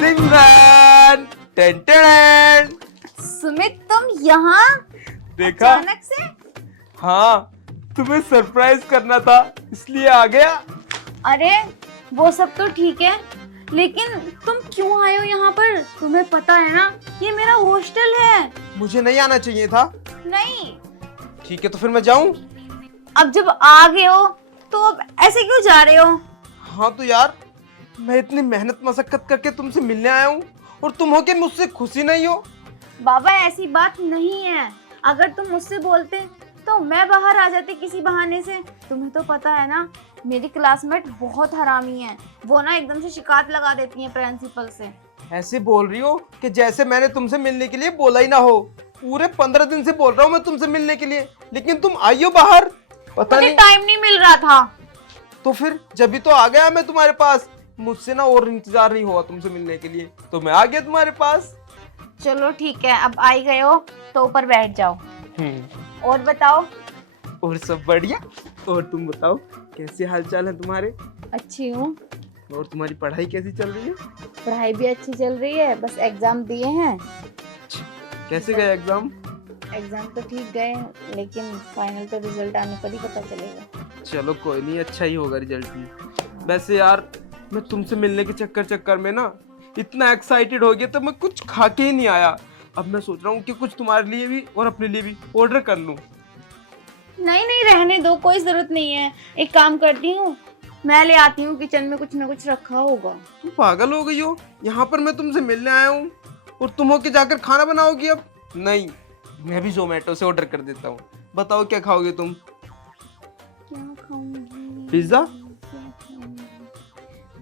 सिमरन टेंटेन सुमित, तुम यहाँ देखा? अचानक से? हाँ, तुम्हें सरप्राइज करना था इसलिए आ गया। अरे वो सब तो ठीक है, लेकिन तुम क्यों आए हो यहाँ पर? तुम्हें पता है ना ये मेरा हॉस्टल है। मुझे नहीं आना चाहिए था। नहीं, ठीक है तो फिर मैं जाऊं? अब जब आ गए हो तो अब ऐसे क्यों जा रहे हो? हाँ तो यार, मैं इतनी मेहनत मशक्कत करके तुमसे मिलने आया हूँ और तुम हो के मुझसे खुशी नहीं हो। बाबा ऐसी बात नहीं है, अगर तुम मुझसे बोलते तो मैं बाहर आ जाती किसी बहाने से। तुम्हें तो पता है ना मेरी क्लासमेट बहुत हरामी है, वो ना एकदम से शिकायत लगा देती है प्रिंसिपल से। ऐसे बोल रही हो कि जैसे मैंने तुमसे मिलने के लिए बोला ही ना हो। पूरे 15 दिन से बोल रहा हूँ मैं तुमसे मिलने के लिए, लेकिन तुम आई हो बाहर। पता नहीं टाइम नहीं मिल रहा था। तो फिर जब भी तो आ गया मैं तुम्हारे पास। मुझसे ना और इंतजार नहीं हुआ तुमसे मिलने के लिए, तो मैं आ गया तुम्हारे पास। चलो ठीक है, अब आ ही गए हो तो ऊपर बैठ जाओ। और बताओ? और सब बढ़िया। और तुम बताओ कैसे हालचाल है तुम्हारे? अच्छी हूँ। और तुम्हारी पढ़ाई कैसी चल रही है? पढ़ाई भी अच्छी चल रही है, बस एग्जाम दिए हैं। कैसे गए एग्जाम? एग्जाम तो ठीक गए, लेकिन फाइनल तो रिजल्ट आने पर ही पता चलेगा। चलो कोई नहीं, अच्छा ही होगा रिजल्ट भी। वैसे यार मैं तुमसे मिलने के चक्कर में ना इतना एक्साइटेड हो गया तो मैं कुछ खा के ही नहीं आया। अब मैं सोच रहा हूँ कि कुछ तुम्हारे लिए भी और अपने लिए भी ऑर्डर कर लूँ। नहीं नहीं, रहने दो, कोई जरूरत नहीं है। एक काम करती हूँ, मैं ले आती हूँ, किचन में कुछ ना कुछ रखा होगा। तुम पागल हो गई हो? यहाँ पर मैं तुमसे मिलने आया हूँ और तुम होके जाकर खाना बनाओगी? अब नहीं, मैं भी जोमेटो से ऑर्डर कर देता हूँ। बताओ क्या खाओगे तुम? क्या खाऊंगी? पिज्जा?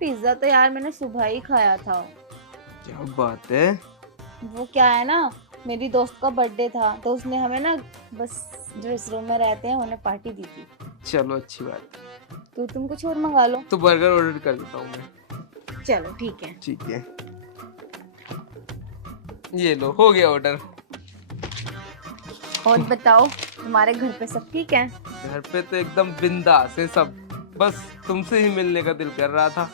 पिज्जा तो यार मैंने सुबह ही खाया था। क्या बात है। वो क्या है ना, मेरी दोस्त का बर्थडे था तो उसने हमें ना बस जो इस रूम में रहते हैं उन्हें पार्टी दी थी। चलो अच्छी बात। तो तुम कुछ और मंगा लो। तो बर्गर ऑर्डर कर देता हूँ मैं। चलो ठीक है। ठीक है, ये लो हो गया ऑर्डर। और बताओ तुम्हारे घर पे सब ठीक है? घर पे तो एकदम बिंदास है सब, बस तुमसे ही मिलने का दिल कर रहा था।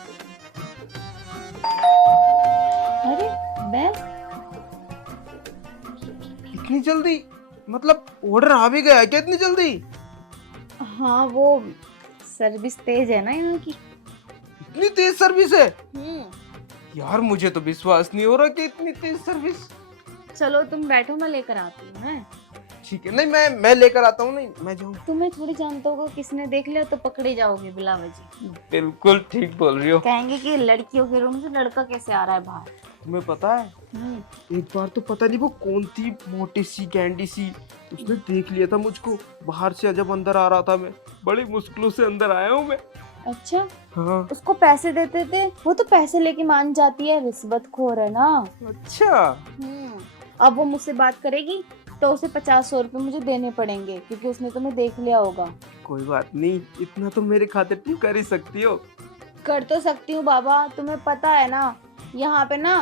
अरे मैं इतनी जल्दी? मतलब ऑर्डर आ भी गया क्या इतनी जल्दी? हाँ, वो सर्विस तेज है ना यहाँ की। इतनी तेज सर्विस है? यार मुझे तो विश्वास नहीं हो रहा कि इतनी तेज सर्विस। चलो तुम बैठो, मैं लेकर आती हूँ। मैं ठीक है, नहीं मैं लेकर आता हूँ। नहीं मैं जाऊँ? तुम्हें थोड़ी जानता होगा, किसने देख लिया तो पकड़े जाओगे बिला वजह। बिल्कुल ठीक बोल रही हो। कहेंगे कि लड़कियों के रूम से लड़का कैसे आ रहा है बाहर। तुम्हें पता है एक बार तो पता नहीं वो कौन थी, मोटी सी कैंडी सी, उसने देख लिया था मुझको बाहर से। जब अंदर आ रहा था मैं बड़ी मुश्किलों से अंदर आया हूँ मैं। अच्छा, हाँ। उसको पैसे देते थे, वो तो पैसे लेके मान जाती है, रिश्वतखोर है ना। अच्छा। अब वो मुझसे बात करेगी तो उसे 50-100 रुपए मुझे देने पड़ेंगे, क्योंकि उसने तुम्हें देख लिया होगा। कोई बात नहीं, इतना तो मेरे खातिर तुम कर ही सकती हो। कर तो सकती हूँ बाबा, तुम्हें पता है ना यहाँ पे ना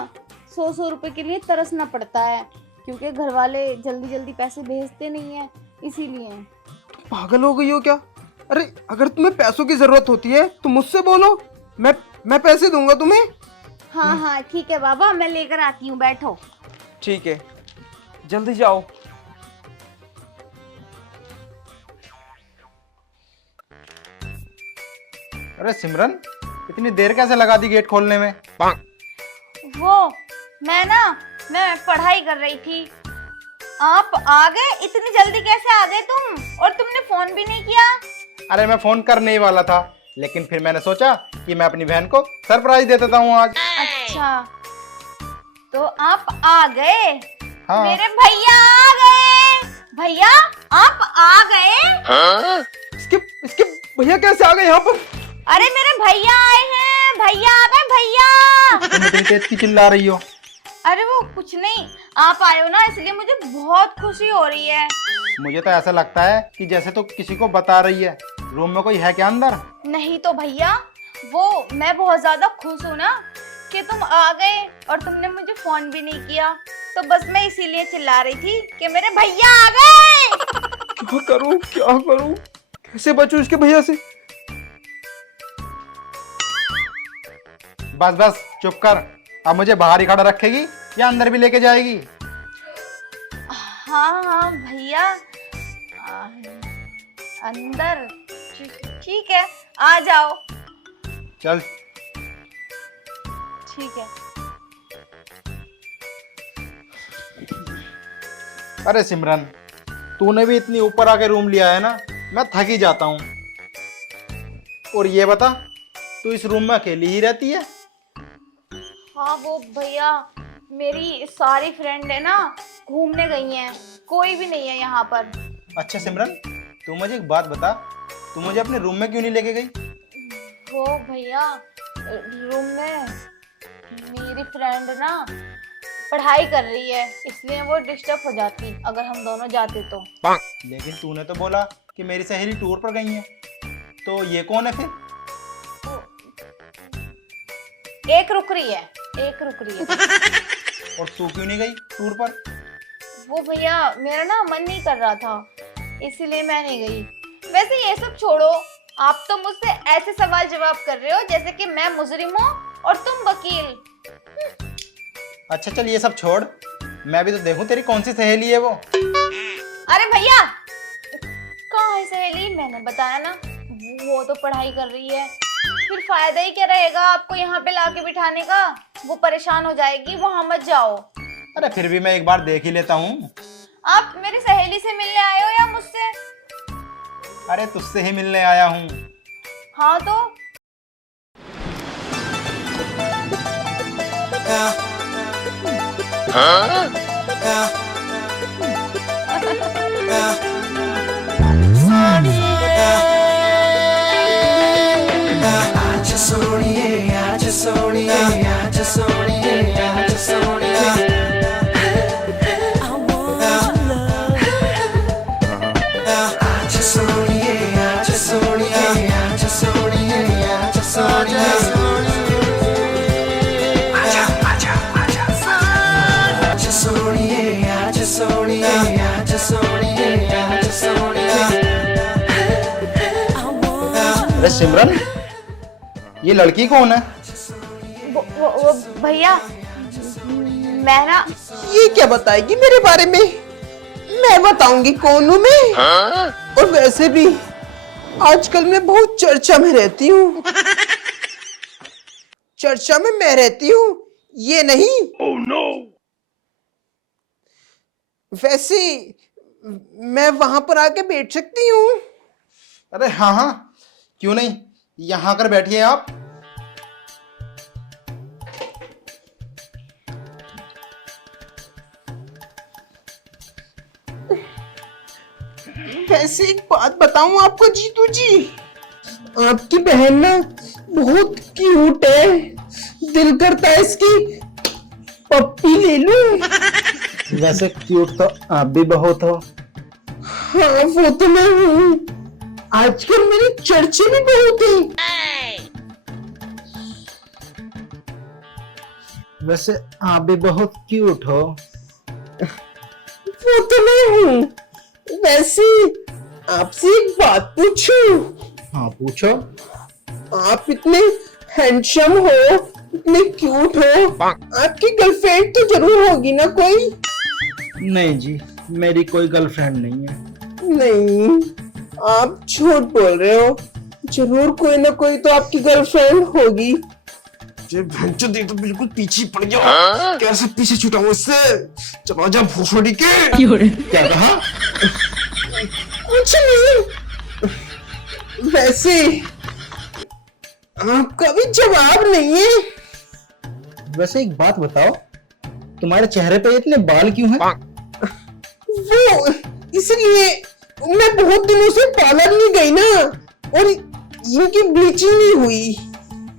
100-100 रुपए के लिए तरसना पड़ता है, क्योंकि घर वाले जल्दी जल्दी पैसे भेजते नहीं है, इसीलिए। तुम पागल हो गई हो क्या? अरे अगर तुम्हें पैसों की जरूरत होती है तो मुझसे बोलो, मैं पैसे दूंगा तुम्हें। हाँ हाँ ठीक है बाबा, मैं लेकर आती हूँ, बैठो। ठीक है, जल्दी जाओ। अरे सिमरन, इतनी देर कैसे लगा दी गेट खोलने में? वो मैं पढ़ाई कर रही थी। आप आ गए? इतनी जल्दी कैसे आ गए तुम? और तुमने फोन भी नहीं किया। अरे मैं फोन करने ही वाला था, लेकिन फिर मैंने सोचा कि मैं अपनी बहन को सरप्राइज दे देता हूँ आज। अच्छा, तो आप आ गए? हाँ। मेरे भैया आ गए। भैया आप आ गए? इसके भैया कैसे आ गए यहाँ पर? अरे मेरे भैया आए हैं, भैया आ गए भैया। तुम इतनी तेज की चिल्ला रही हो? अरे वो कुछ नहीं, आप आए हो ना इसलिए मुझे बहुत खुशी हो रही है। मुझे तो ऐसा लगता है कि जैसे तो किसी को बता रही है। रूम में कोई है क्या अंदर? नहीं तो भैया, वो मैं बहुत ज्यादा खुश हूँ ना कि तुम आ गए और तुमने मुझे फोन भी नहीं किया, तो बस मैं इसीलिए चिल्ला रही थी कि मेरे भैया आ गए। क्या करूं, क्या करूं, कैसे बचूं इसके भैया से? बस बस चुप कर। अब मुझे बाहर ही खड़ा रखेगी या अंदर भी लेके जाएगी? हाँ हाँ भैया, अंदर ठीक है, आ जाओ। चल। ठीक है। अरे सिमरन, तूने भी इतनी ऊपर आके रूम लिया है ना, मैं थक ही जाता हूँ। और ये बता, तू इस रूम में अकेली ही रहती है? हाँ वो भैया, मेरी सारी फ्रेंड है ना घूमने गई हैं, कोई भी नहीं है यहाँ पर। अच्छा सिमरन, तू मुझे एक बात बता, तू मुझे अपने रूम में क्यों नहीं लेके गई? वो भैया, रूम में मेरी फ्रेंड ना पढ़ाई कर रही है, इसलिए वो डिस्टर्ब हो जाती अगर हम दोनों जाते तो। लेकिन तूने तो बोला कि मेरी सहेली टूर पर गई है, तो ये कौन है फिर? एक रुक रही है। और तू क्यों नहीं गई टूर पर? वो भैया, मेरा ना मन नहीं कर रहा था, इसीलिए मैं नहीं गई। वैसे ये सब छोड़ो, आप तो मुझसे ऐसे सवाल जवाब कर रहे हो जैसे कि मैं मुजरिम हूँ और तुम वकील। अच्छा चल ये सब छोड़, मैं भी तो देखूं तेरी कौन सी सहेली है वो। अरे भैया, कहाँ है सहेली? मैंने बताया ना, वो तो पढ़ाई कर रही है। फिर फायदा ही क्या रहेगा आपको यहाँ पे लाके बिठाने का? वो परेशान हो जाएगी, वहां मत जाओ। अरे फिर भी मैं एक बार देख ही लेता हूँ। आप मेरी सहेली से मिलने आए हो या मुझसे? अरे तुझसे ही मिलने आया हूँ। हाँ तो अरे सिमरन, ये लड़की कौन है? वो भैया, मैं ना, ये क्या बताएगी मेरे बारे में? मैं बताऊंगी कौन हूं मैं। और वैसे भी आजकल मैं बहुत चर्चा में रहती हूँ। चर्चा में मैं रहती हूँ, ये नहीं। Oh, no. वैसे मैं वहां पर आके बैठ सकती हूँ? अरे हाँ हाँ, क्यों नहीं, यहाँ आकर बैठिए आप। वैसे एक बात बताऊं आपको जीतू जी, आपकी बहन ना बहुत क्यूट है, दिल करता है इसकी पप्पी ले लूं। वैसे क्यूट तो आप भी बहुत हो। हाँ वो तो मैं हूँ, आजकल मेरी चर्चे भी बहुत है। वैसे आप भी बहुत क्यूट हो। वो तो मैं हूँ। वैसे आपसे एक बात पूछूं? हाँ पूछो। आप इतने हैंडसम हो, इतने क्यूट हो, आपकी गर्लफ्रेंड तो जरूर होगी ना कोई? नहीं जी, मेरी कोई गर्लफ्रेंड नहीं है। नहीं, आप झूठ बोल रहे हो, जरूर कोई ना कोई तो आपकी गर्लफ्रेंड होगी। ये भैंचोद तो बिल्कुल पीछे पड़ गया, कैसे पीछे छुटाऊं इससे? चलो जा भोसड़ी के। क्या कहा? कुछ नहीं। वैसे आपका भी जवाब नहीं है। वैसे एक बात बताओ, तुम्हारे चेहरे पे इतने बाल क्यों हैं? वो इसलिए, मैं बहुत दिनों से पार्लर नहीं गई ना, और इनकी ब्लीचिंग नहीं हुई।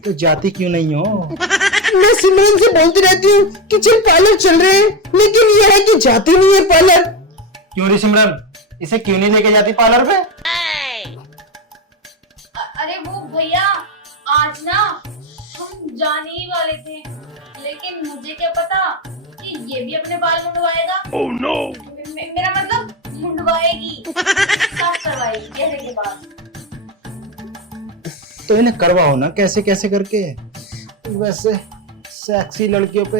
तो जाती क्यों नहीं हो? मैं सिमरन से बोलती रहती हूँ कि चल पार्लर चल रहे हैं, लेकिन ये है कि जाती नहीं है पार्लर। क्यों रे सिमरन, इसे क्यों नहीं लेके जाती पार्लर पे? अरे वो भैया, आज ना हम जाने ही वाले थे, लेकिन मुझे क्या पता कि ये भी अपने बाल मुंडवाएगा। Oh no! मेरा मतलब मुंडवाएगी, साफ करवाएगी कहने के बाद। तो इन्हें करवाओ ना कैसे कैसे करके। वैसे सेक्सी लड़कियों पे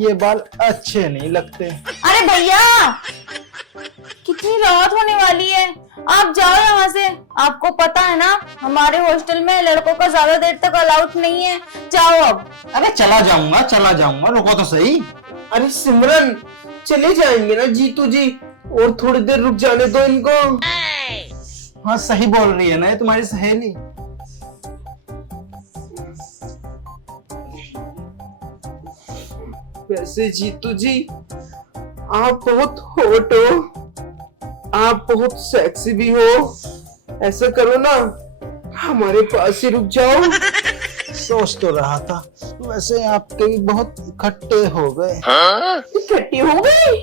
ये बाल अच्छे नहीं लगते। अरे भैया, कितनी रात होने वाली है, आप जाओ यहाँ से। आपको पता है ना, हमारे हॉस्टल में लड़कों का ज्यादा देर तक अलाउड नहीं है। जाओ अब। अरे चला जाऊंगा, रुको तो सही। अरे सिमरन, चले जाएंगे ना जीतू जी, और थोड़ी देर रुक जाने दो इनको। हाँ सही बोल रही है ना ये तुम्हारी सहेली। वैसे जीतू जी, आप बहुत हॉट हो, आप बहुत सेक्सी भी हो। ऐसा करो ना, हमारे पास ही रुक जाओ। सोच तो रहा था, वैसे आपके भी बहुत इकट्ठे हो गए। इकट्ठे हो गए?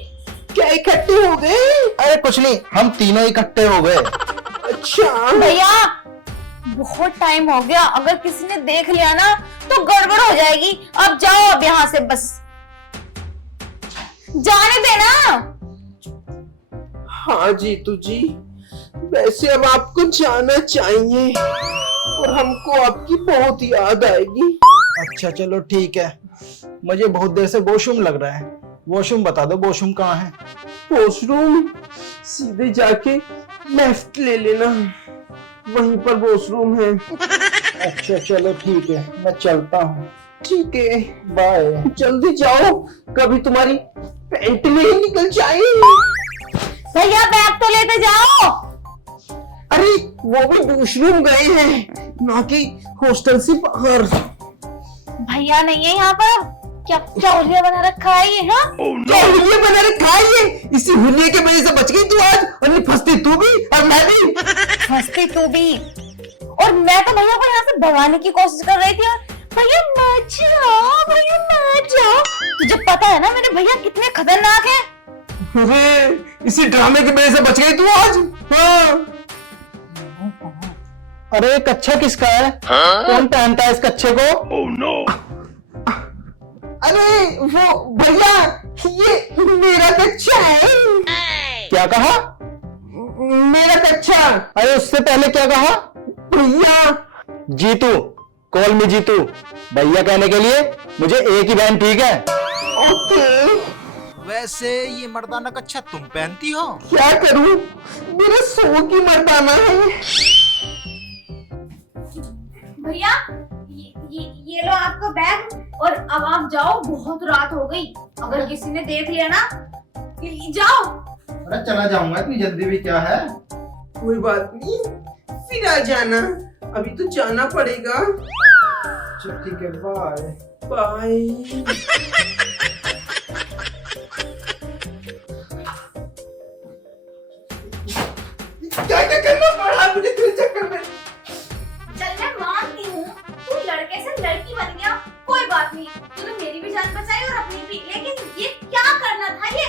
क्या इकट्ठे हो गए? अरे कुछ नहीं, हम तीनों इकट्ठे हो गए। अच्छा भैया, बहुत टाइम हो गया, अगर किसी ने देख लिया ना तो गड़बड़ हो जाएगी। अब जाओ अब यहाँ से, बस जाने देना। हाँ जीतू जी, वैसे अब आपको जाना चाहिए, और हमको आपकी बहुत याद आएगी। अच्छा चलो ठीक है, मुझे बहुत देर से वॉशरूम लग रहा है। वॉशरूम बता दो, वॉशरूम कहाँ है? वॉशरूम सीधे जाके लेफ्ट ले लेना, वहीं पर वॉशरूम है। अच्छा चलो ठीक है, मैं चलता हूँ। ठीक है, बाय। जल्दी जाओ, कभी तुम्हारी पैंट में ही निकल जाए। भैया बैग तो लेते जाओ। अरे वो भी वॉशरूम गए हैं, ना कि हॉस्टल से बाहर। भैया नहीं है यहाँ पर? क्या क्या हुलिया बना रखा है ये? हाँ क्या हुलिया बना रखा है ये? इसी हुलिये के वजह से बच गई तू आज, और नहीं फंसती तू भी और मैं भी। हंसती तू भी, और मैं तो भैया को यहाँ से भगाने की कोशिश कर रही थी। और भैया मत जाओ, भैया मत जाओ। तुझे पता है ना मेरे भैया कितने खतरनाक हैं। अरे इसी ड्रामे की वजह से बच गई तू आज। हाँ। अरे कच्छा किसका है? कौन पहनता है इस कच्छे को? Oh, no. अरे वो भैया, ये मेरा कच्चा है। क्या कहा? मेरा कच्चा। अरे उससे पहले क्या कहा? भैया जीतू, कॉल मी जीतू। भैया कहने के लिए मुझे एक ही बहन ठीक है। ओके। वैसे ये मर्दाना कच्छा तुम पहनती हो? क्या करूं, मेरा 100 की मर्दाना है। भैया ये लो आपका बैग, और अब आप जाओ, बहुत रात हो गई। अगर किसी ने देख लिया ना, जाओ। अरे चला जाऊंगा, इतनी जल्दी भी क्या है? कोई बात नहीं, फिर आ जाना, अभी तो जाना पड़ेगा। ठीक है, बाय बाय। क्या क्या करना पड़ा मुझे तेरे चक्कर में। चल मैं मानती हूँ, तू लड़के से लड़की बन गया, कोई बात नहीं, तूने मेरी भी जान बचाई और अपनी भी, लेकिन ये क्या करना था ये?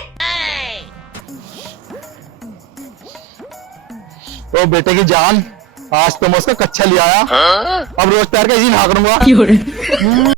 तो बेटे की जान, आज तो मैं उसका कच्छा ले आया। अब रोज पैर का इसी ना करूंगा।